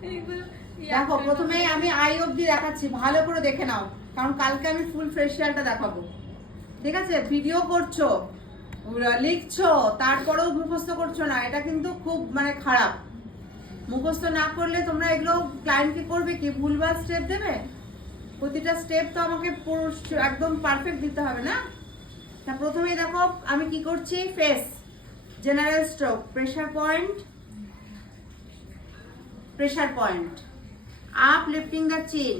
দেখো প্রথমে আমি আই অবধি দেখাচ্ছি, ভালো করে দেখে নাও, কারণ কালকে আমি ফুল ফেসিয়ালটা দেখাবো। ঠিক আছে? ভিডিও করছো, লিখছো, তারপরেও মুখস্থ করছো না, এটা কিন্তু খুব মানে খারাপ। মুখস্থ না করলে তোমরা এগুলো ক্লায়েন্টকে করবে কি, ভুলভাল স্টেপ দেবে? প্রতিটা স্টেপ তো আমাকে একদম পারফেক্ট দিতে হবে না? তা প্রথমেই দেখো আমি কি করছি, face general stroke, pressure point, pressure point, uplifting the chin,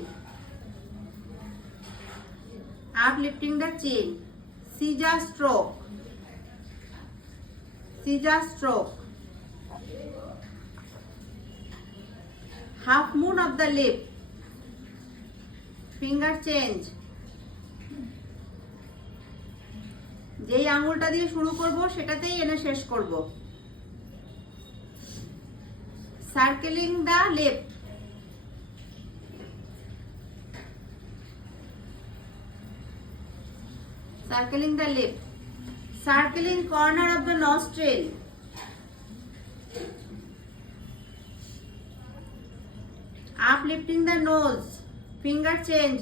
uplifting the chin, scissor stroke, scissor stroke, half moon of the lip, finger change, যেই আঙুলটা দিয়ে শুরু করব সেটাতেই এনে শেষ করব, circling the lip, circling the lip, circling corner of the nostril, uplifting the nose, finger change,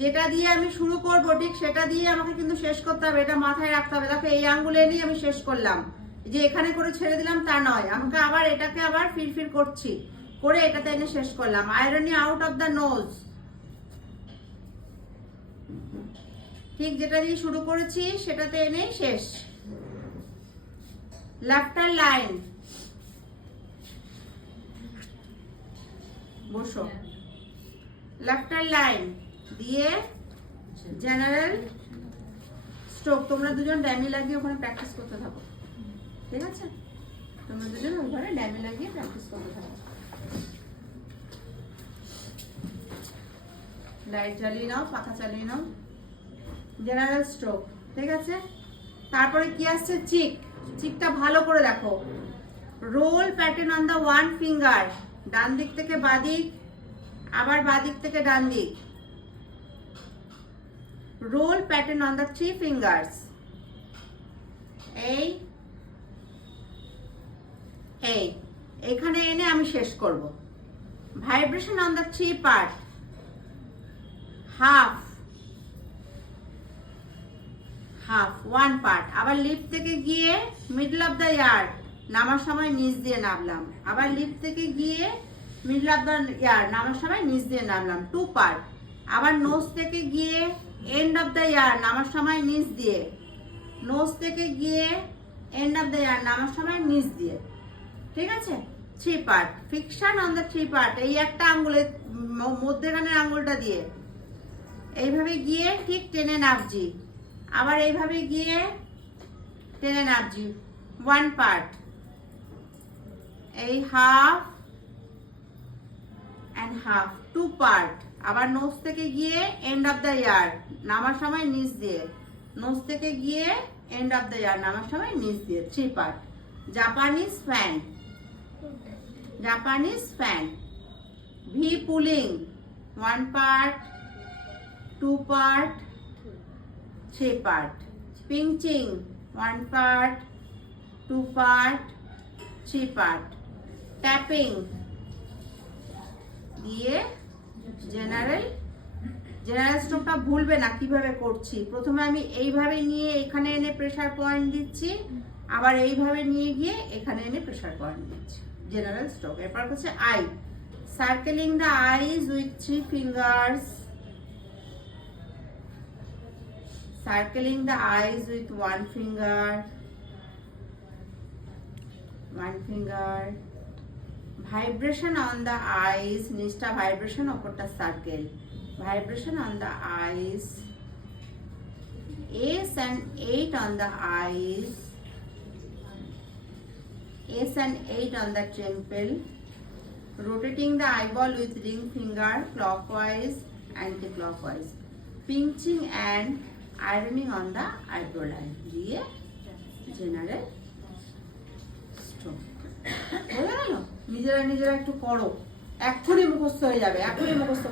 যেটা দিয়ে আমি শুরু করব ঠিক সেটা দিয়ে আমাকে কিন্তু শেষ করতে হবে, এটা মাথায় রাখতে হবে। দেখো এই আঙ্গুলে নিয়ে আমি শেষ করলাম, যে এখানে করে ছেড়ে দিলাম তা নয়, আমাকে আবার এটাকে আবার ফির করছি, করে এটাতে এনে শেষ করলাম। Ironing out of the nose, ঠিক যেটা দিয়ে শুরু করেছি সেটাতে এনে শেষ। লেফটার লাইন, বসো, লেফটার লাইন দিয়ে জেনারেল স্ট্রোক। তোমরা দুজন ড্যামি লাগিয়ে ওখানে প্র্যাকটিস করতে থাকো, ঠিক আছে? তোমরা দুজন ওখানে ড্যামি লাগিয়ে প্র্যাকটিস করতে থাকো। লাইট জ্বালিয়ে নাও, পাখা চালিয়ে নাও। জেনারেল স্ট্রোক, ঠিক আছে? তারপরে কি আসছে, চিক। চিকটা ভালো করে দেখো, roll pattern on the one finger, ডান দিক থেকে বাদিক, আবার বাদিক থেকে ডান দিক, roll pattern on the three fingers, এই এই এখানে এনে আমি শেষ করব। Vibration on the three part, half half one part, আবার লিপ থেকে গিয়ে মিডল অফ দ্য ইয়ার্ড, নামার সময় নিচ দিয়ে নামলাম, আবার লিপ থেকে গিয়ে মিডল অফ দ্য ইয়ার্ড, নামার সময় নিচ দিয়ে নামলাম, টু পার্ট, আবার নোজ থেকে গিয়ে এন্ড অফ দ্য ইয়ার্ড, নামার সময় নিচ দিয়ে, নোজ থেকে গিয়ে এন্ড অফ দ্য ইয়ার্ড, নামার সময় নিচ দিয়ে, ঠিক আছে? Three part, fiction on the three part, এই একটা আঙ্গুলের মধ্যেখানের আঙ্গুলটা দিয়ে এইভাবে গিয়ে ঠিক টেনে নামছি, আবার এইভাবে গিয়ে টেনে নামছি, ওয়ান পার্ট, এই half and half, two part, আবার নোজ থেকে গিয়ে এন্ড অফ দ্য ইয়ার্ড, নামার সময় নিচ দিয়ে, নোজ থেকে গিয়ে এন্ড অফ দ্য ইয়ার্ড, নামার সময় নিচ দিয়ে, three part. Japanese fan, Japanese fan, V pulling, one part, two part, three part, pinching, one part, two part, three part, tapping দিয়ে জেনারেল স্ট্রোকটা ভুলবে না কিভাবে করছি। প্রথমে আমি এইভাবে নিয়ে এখানে এনে প্রেসার পয়েন্ট দিচ্ছি, আবার এইভাবে নিয়ে গিয়ে এখানে এনে প্রেসার পয়েন্ট দিচ্ছি, জেনারেল স্ট্রোক। এরপর হচ্ছে I, circling the eyes with three fingers, circling the eyes with one finger, vibration on the eyes, nista vibration oporta circle, vibration on the eyes, S and 8 on the eyes, S and 8 on the temple, rotating the eyeball with ring finger clockwise, anti-clockwise, pinching and ironing on the eyebrow line দিয়ে general stroke. বুঝে গেল? নিজেরা একটু করো, এক্ষুনি মুখস্থ হয়ে যাবে, এক্ষুনি মুখস্থ।